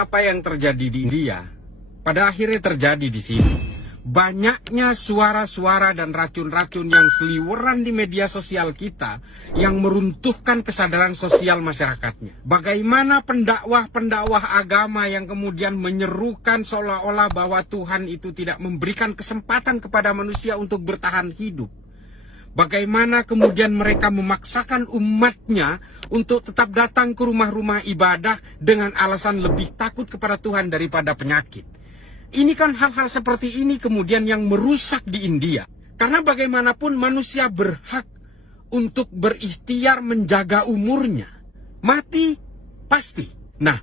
apa yang terjadi di India pada akhirnya terjadi di sini. Banyaknya suara-suara dan racun-racun yang seliweran di media sosial kita yang meruntuhkan kesadaran sosial masyarakatnya. Bagaimana pendakwah-pendakwah agama yang kemudian menyerukan seolah-olah bahwa Tuhan itu tidak memberikan kesempatan kepada manusia untuk bertahan hidup. Bagaimana kemudian mereka memaksakan umatnya untuk tetap datang ke rumah-rumah ibadah dengan alasan lebih takut kepada Tuhan daripada penyakit. Ini kan hal-hal seperti ini kemudian yang merusak di India. Karena bagaimanapun manusia berhak untuk berikhtiar menjaga umurnya. Mati pasti. Nah,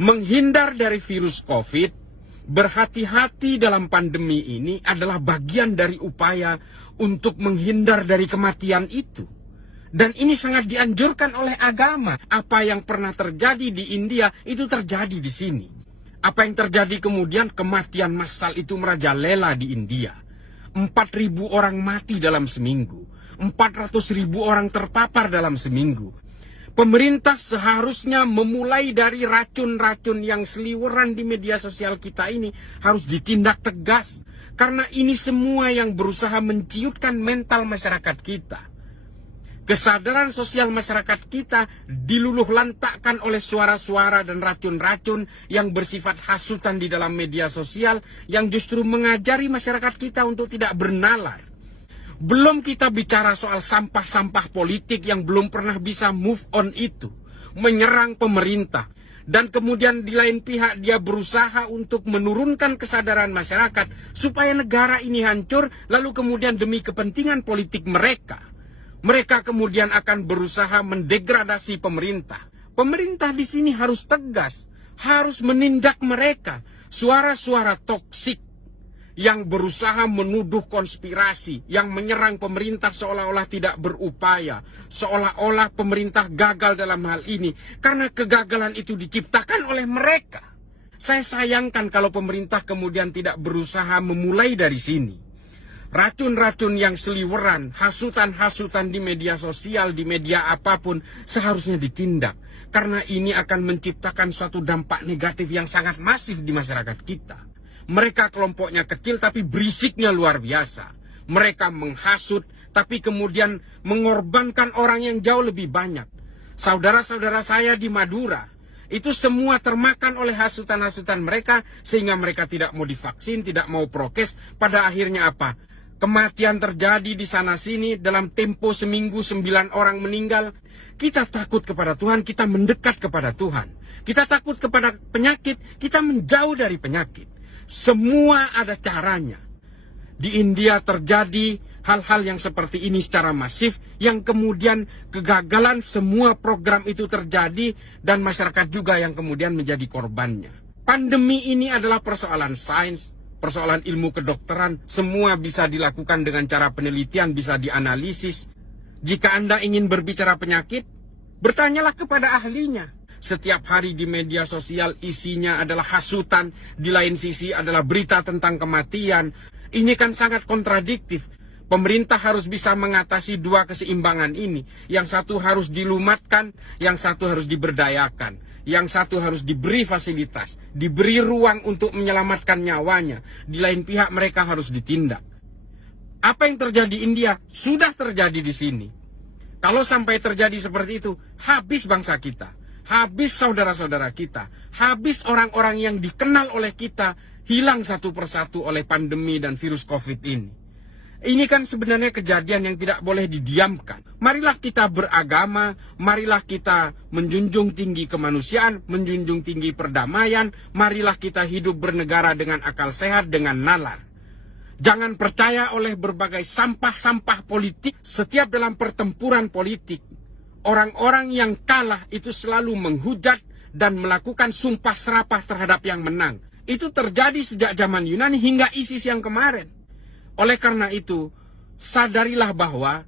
menghindar dari virus COVID, berhati-hati dalam pandemi ini adalah bagian dari upaya untuk menghindar dari kematian itu. Dan ini sangat dianjurkan oleh agama. Apa yang pernah terjadi di India itu terjadi di sini. Apa yang terjadi kemudian, kematian massal itu merajalela di India. 4.000 orang mati dalam seminggu. 400.000 orang terpapar dalam seminggu. Pemerintah seharusnya memulai dari racun-racun yang seliweran di media sosial kita ini harus ditindak tegas. Karena ini semua yang berusaha menciutkan mental masyarakat kita. Kesadaran sosial masyarakat kita diluluh lantakkan oleh suara-suara dan racun-racun yang bersifat hasutan di dalam media sosial yang justru mengajari masyarakat kita untuk tidak bernalar. Belum kita bicara soal sampah-sampah politik yang belum pernah bisa move on itu, menyerang pemerintah. Dan kemudian di lain pihak dia berusaha untuk menurunkan kesadaran masyarakat supaya negara ini hancur, lalu kemudian demi kepentingan politik mereka kemudian akan berusaha mendegradasi pemerintah. Pemerintah di sini harus tegas, harus menindak mereka. Suara-suara toksik yang berusaha menuduh konspirasi, yang menyerang pemerintah seolah-olah tidak berupaya, seolah-olah pemerintah gagal dalam hal ini, karena kegagalan itu diciptakan oleh mereka. Saya sayangkan kalau pemerintah kemudian tidak berusaha memulai dari sini. Racun-racun yang seliweran, hasutan-hasutan di media sosial, di media apapun, seharusnya ditindak. Karena ini akan menciptakan suatu dampak negatif yang sangat masif di masyarakat kita. Mereka kelompoknya kecil tapi berisiknya luar biasa. Mereka menghasut tapi kemudian mengorbankan orang yang jauh lebih banyak. Saudara-saudara saya di Madura, itu semua termakan oleh hasutan-hasutan mereka sehingga mereka tidak mau divaksin, tidak mau prokes. Pada akhirnya apa? Kematian terjadi di sana-sini, dalam tempo seminggu 9 orang meninggal. Kita takut kepada Tuhan, kita mendekat kepada Tuhan. Kita takut kepada penyakit, kita menjauh dari penyakit. Semua ada caranya. Di India terjadi hal-hal yang seperti ini secara masif, yang kemudian kegagalan semua program itu terjadi, dan masyarakat juga yang kemudian menjadi korbannya. Pandemi ini adalah persoalan sains, persoalan ilmu kedokteran, semua bisa dilakukan dengan cara penelitian, bisa dianalisis. Jika Anda ingin berbicara penyakit, bertanyalah kepada ahlinya. Setiap hari di media sosial isinya adalah hasutan, di lain sisi adalah berita tentang kematian. Ini kan sangat kontradiktif. Pemerintah harus bisa mengatasi dua keseimbangan ini. Yang satu harus dilumatkan, yang satu harus diberdayakan. Yang satu harus diberi fasilitas, diberi ruang untuk menyelamatkan nyawanya. Di lain pihak mereka harus ditindak. Apa yang terjadi di India sudah terjadi di sini. Kalau sampai terjadi seperti itu, habis bangsa kita, habis saudara-saudara kita, habis orang-orang yang dikenal oleh kita, hilang satu persatu oleh pandemi dan virus COVID ini. Ini kan sebenarnya kejadian yang tidak boleh didiamkan. Marilah kita beragama, marilah kita menjunjung tinggi kemanusiaan, menjunjung tinggi perdamaian, marilah kita hidup bernegara dengan akal sehat, dengan nalar. Jangan percaya oleh berbagai sampah-sampah politik. Setiap dalam pertempuran politik, orang-orang yang kalah itu selalu menghujat dan melakukan sumpah serapah terhadap yang menang. Itu terjadi sejak zaman Yunani hingga ISIS yang kemarin. Oleh karena itu, sadarilah bahwa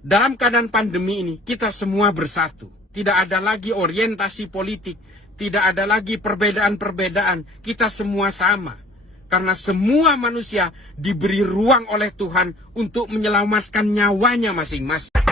dalam keadaan pandemi ini kita semua bersatu. Tidak ada lagi orientasi politik, tidak ada lagi perbedaan-perbedaan. Kita semua sama. Karena semua manusia diberi ruang oleh Tuhan untuk menyelamatkan nyawanya masing-masing.